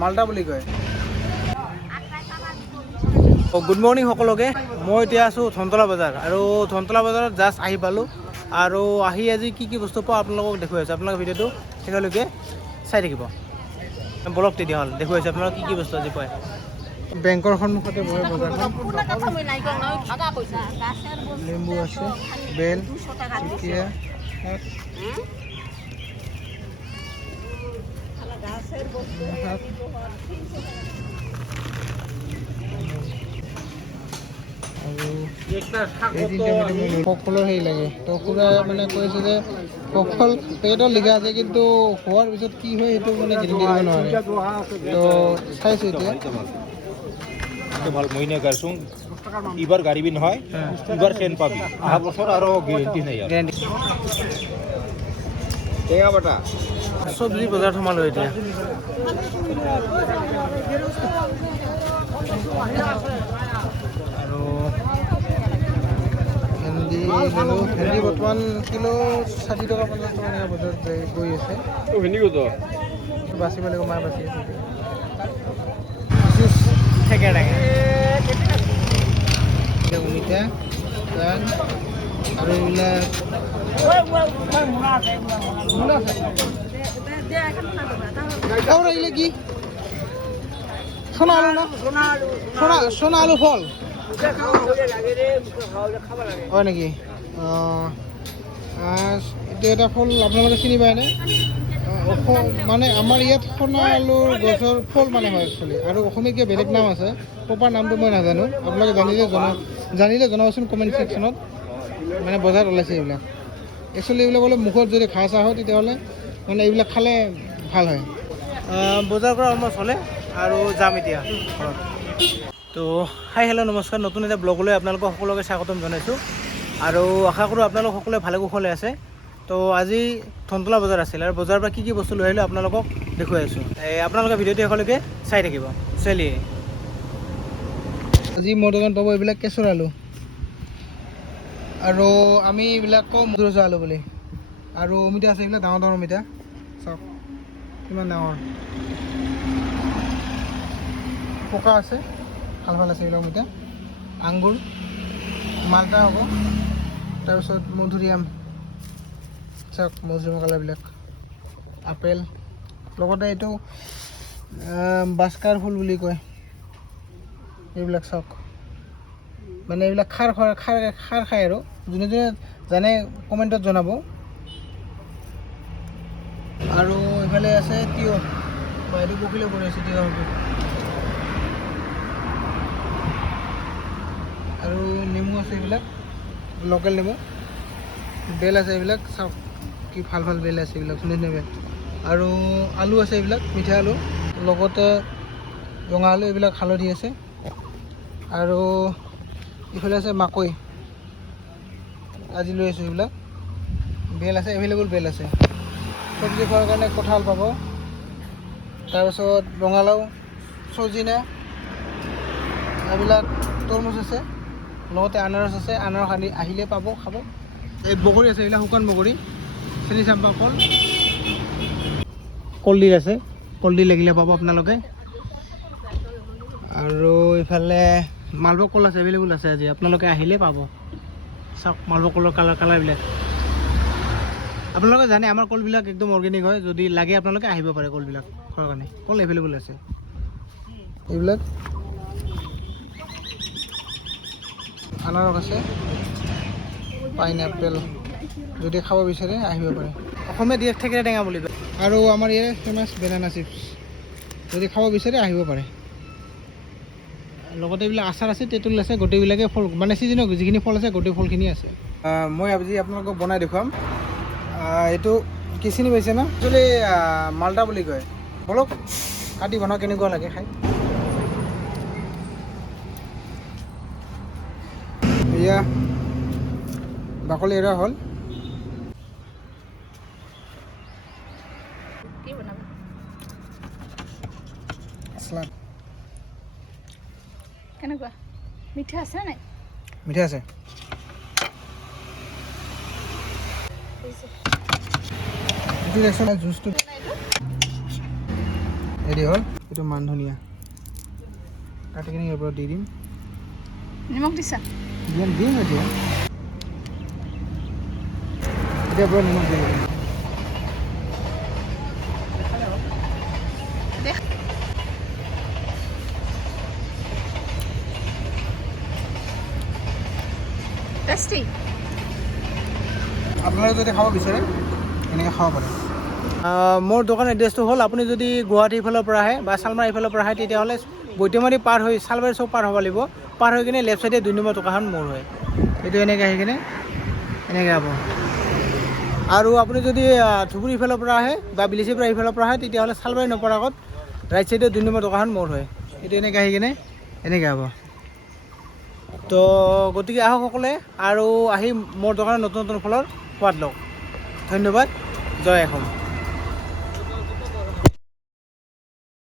মাল্টা বুলি কয়। Good morning সকলোকে। মই এতিয়া আছোঁ ধনতলা বজাৰ আৰু ধনতলা বজাৰত জাষ্ট আহি পালোঁ আৰু আহি আজি কি বস্তু পাওঁ আপোনালোকক দেখুৱাই আছোঁ। আপোনালোকৰ ভিডিঅ'টো শেষলৈকে চাই থাকিব। বলক তেতিয়াহ'লে দেখুৱাইছোঁ আপোনালোকক কি বস্তু আজি পায়। বেংকৰ সন্মুখতে বহে বজাৰখন। নেম্বু আছে, বেল, ঢেকীয়া, শাক, ফলৰ হেৰি লাগে তো পুৰা মানে কৈছে যে ফল পেকেটত লিখা আছে, কিন্তু হোৱাৰ পিছত কি হয় সেইটো মানে গেৰেণ্টি দিব নোৱাৰে। তো চাইছোঁ এতিয়া ভাল মহিনে গাৰচোন ইবাৰ গাড়ীবি নহয়, ইবাৰ চেন পাবি অহা বছৰ আৰু গেৰেণ্টি নাই। টেঙা বাটা চব্জি বজাৰত সোমালোঁ এতিয়া। আৰু ভেন্দি ল'লোঁ। ভেন্দি বৰ্তমান কিলো 60 টকা 50 টকা এনেকৈ বজাৰত গৈ আছে। ভেন্দি কত বাচিব লাগিব, মায়ে বাচি আছে। ঠেকেৰা টেঙা, অমিতা, গান আৰু এইবিলাক কি সোণা আলু না, সোণা আলু ফল হয় নেকি? এইটো এটা ফল আপোনালোকে চিনি পায়নে? মানে আমাৰ ইয়াত সোণা আলুৰ গছৰ ফল মানে হয় একচুৱেলি, আৰু অসমীয়া কিবা বেলেগ নাম আছে, প্ৰপাৰ নামটো মই নাজানো। আপোনালোকে জানিলে জনাবচোন কমেণ্ট ছেকশ্যনত। মানে বজাৰত ওলাইছে এইবিলাক। একচুৱেলি এইবিলাক অলপ মুখত যদি ঘাঁ চাহ হয় তেতিয়াহ'লে মানে এইবিলাক খালে ভাল হয়। বজাৰ কৰা অলমষ্ট হ'লে আৰু যাম এতিয়া ঘৰত। তো হাই হেল্ল' নমস্কাৰ। নতুন এটা ব্লগলৈ আপোনালোকক সকলোকে স্বাগতম জনাইছোঁ আৰু আশা কৰোঁ আপোনালোক সকলোৱে ভালে কুশলে আছে। তো আজি ধনতলা বজাৰ আছিল আৰু বজাৰৰ পৰা কি বস্তু লৈ আহিলোঁ আপোনালোকক দেখুৱাই আছোঁ। আপোনালোকে ভিডিঅ'টো শেষলৈকে চাই থাকিব। চেলিয়ে আজি মোৰ দোকান পাব এইবিলাক কেঁচুৰ আলু, আৰু আমি এইবিলাক কওঁ মধুৰচা আলু বুলি। আৰু অমিতা আছে, এইবিলাক ডাঙৰ ডাঙৰ অমিতা চাওক কিমান ডাঙৰ, পকা আছে, ভাল ভাল আছে এইবিলাক অমিতা। আঙুৰ, মালটা হ'ব, তাৰপিছত মধুৰিআম চাওক, মধুৰিআমৰ কালাৰবিলাক, আপেল, লগতে এইটো বাস্কাৰ ফুল বুলি কয়। এইবিলাক চাওক, মানে এইবিলাক খাৰ খায় আৰু যোনে যোনে জানে কমেণ্টত জনাব। আৰু এইফালে আছে তিয়ঁহ, বাইদেউ পকিলে পৰি আছে তিয়ঁহটো। আৰু নেমু আছে, এইবিলাক লোকেল নেমু। বেল আছে, এইবিলাক চাওক কি ভাল ভাল বেল আছে, এইবিলাক ধুনীয়া ধুনীয়া বেল। আৰু আলু আছে, এইবিলাক মিঠা আলু, লগতে ৰঙা আলু, এইবিলাক হালধি আছে। আৰু ইফালে আছে মাকৈ, আজি লৈ আছোঁ এইবিলাক। বেল আছে, এভেইলেবল বেল আছে। চব্জি খোৱাৰ কাৰণে কঁঠাল পাব, তাৰপিছত ৰঙালাও, চজিনা, এইবিলাক তৰমুজ আছে, লগতে আনাৰস আছে। আনাৰস আহিলে পাব, খাব। এই বগৰী আছে, এইবিলাক শুকান বগৰী, চেনি চাম্পা ফল, কলডিল আছে, কলডিল লাগিলে পাব আপোনালোকে। আৰু ইফালে মালভোগ কল আছে, এভেইলেবল আছে আজি, আপোনালোকে আহিলে পাব। চাওক মালভোগ কলৰ কালাৰবিলাক। আপোনালোকে জানে আমাৰ কলবিলাক একদম অৰ্গেনিক হয়, যদি লাগে আপোনালোকে আহিব পাৰে কলবিলাক খোৱাৰ কাৰণে। কল এভেইলেবল আছে। এইবিলাক আনাৰস আছে, পাইনএপল, যদি খাব বিচাৰে আহিব পাৰে। অসমীয়া দিয়ক ঠেকেৰা টেঙা বুলি কয়। আৰু আমাৰ ইয়াৰ ফেমাছ বেনানা চিপছ, যদি খাব বিচাৰে আহিব পাৰে। লগতে এইবিলাক আচাৰ আছে, তেঁতুল আছে, গোটেইবিলাকে ফল মানে ছিজনৰ যিখিনি ফল আছে গোটেই ফলখিনি আছে। মই আজি আপোনালোকক বনাই দেখুৱাম। এইটো কি চিনি পাইছে না? একচুৱেলি মাল্টা বুলি কয়। বলক কাটি বনাওঁ, কেনেকুৱা লাগে খাই। এয়া বাকলি এৰা হ'ল। কেনেকুৱা মিঠা আছে নাই? মিঠা আছে। জুচটো ৰেডি হ'ল এইটো মান ধনিয়া কাটি কিনে ইয়াৰ পৰা দি দিম নিমখ দিছা দিম এতিয়া পৰা নিমখ দি দিম টেষ্টি আপোনালোকে যদি খাব বিচাৰে এনেকৈ খাব পাৰে মোৰ দোকান এড্ৰেছটো হ'ল আপুনি যদি গুৱাহাটীৰ ফালৰ পৰা আহে বা শালমাৰী এইফালৰ পৰা আহে তেতিয়াহ'লে বৈদ্যমাৰী পাৰ হৈ শালবাৰী চৌক পাৰ হ'ব লাগিব পাৰ হৈ কিনে লেফ্ট চাইডে 2 নম্বৰ দোকানখন মোৰ হয় এইটো এনেকৈ আহি কিনে এনেকৈ হ'ব আৰু আপুনি যদি ধুবুৰী ইফালৰ পৰা আহে বা বিলিচিৰ পৰা ইফালৰ পৰা আহে তেতিয়াহ'লে শালবাৰী নপৰাৰ আগত ৰাইট চাইডে 2 নম্বৰ দোকানখন মোৰ হয় এইটো এনেকৈ আহি কিনে এনেকৈ হ'ব তো গতিকে আহক সকলোৱে আৰু আহি মোৰ দোকানৰ নতুন নতুন ফলৰ সোৱাদ লওক ধন্যবাদ জয় অসম